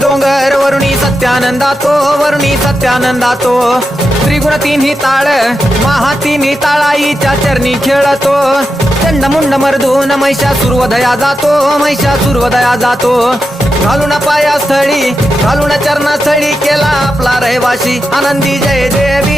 डोंगर वरुणी सत्यानंदा तो वरुणी सत्यानंदा तो त्रिगुण तिन्ही ताळ महा तिन्ही ताळाईच्या चरणी खेळतो. चंड मुंड मर्दून महिषा सुरवदया जातो महिषा सुरवदया जातो. घालून पाया स्थळी घालून चरणास्थळी केला आपला रहिवाशी आनंदी जय देवी.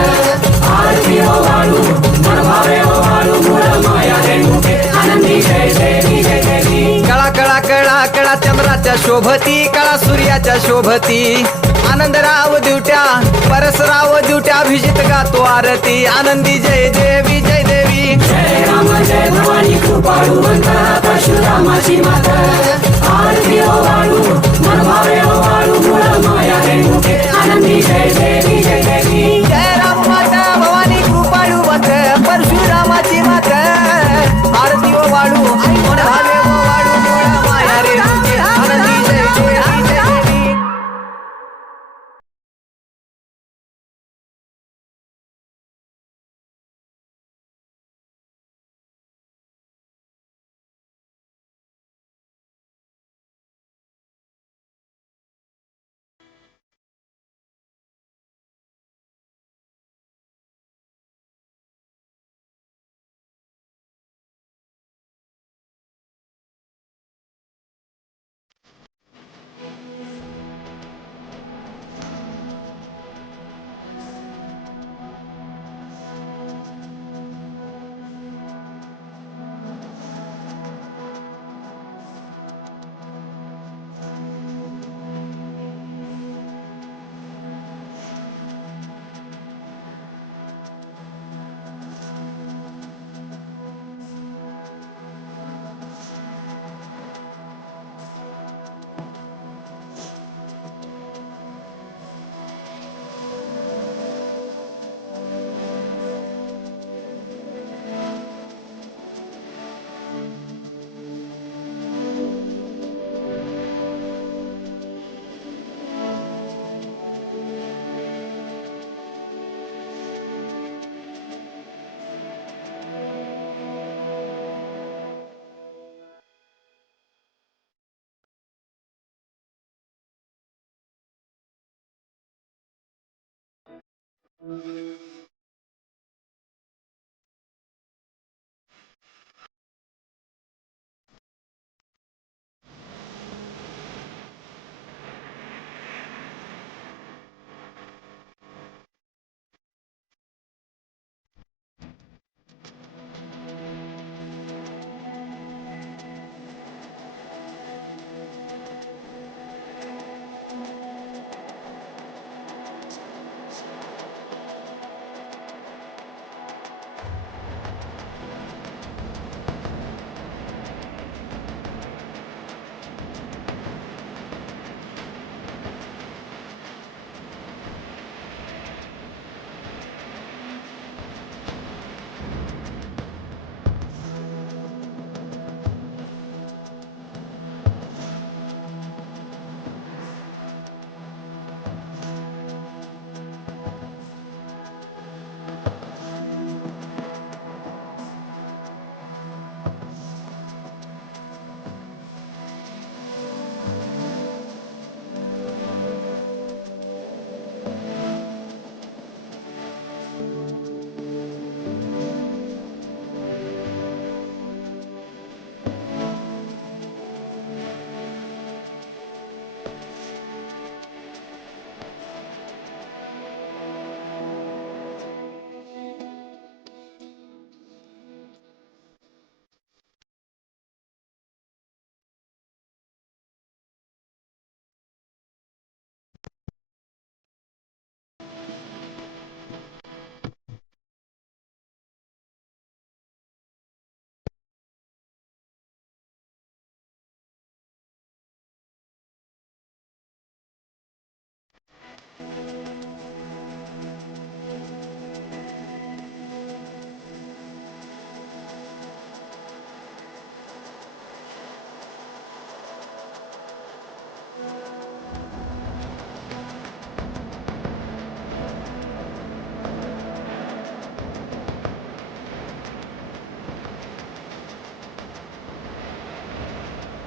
सूर्याच्या शोभती कळा सूर्याच्या शोभती. आनंदराव दिवट्या परसराव दिवट्या अभिजित गातो आरती. आनंदी जय देवी जय देवी. जय राम जय भवानी कृपाळूवंत परशुरामाची माता. आरती हो ओ वाळू मनभावे हो ओ Mm-hmm.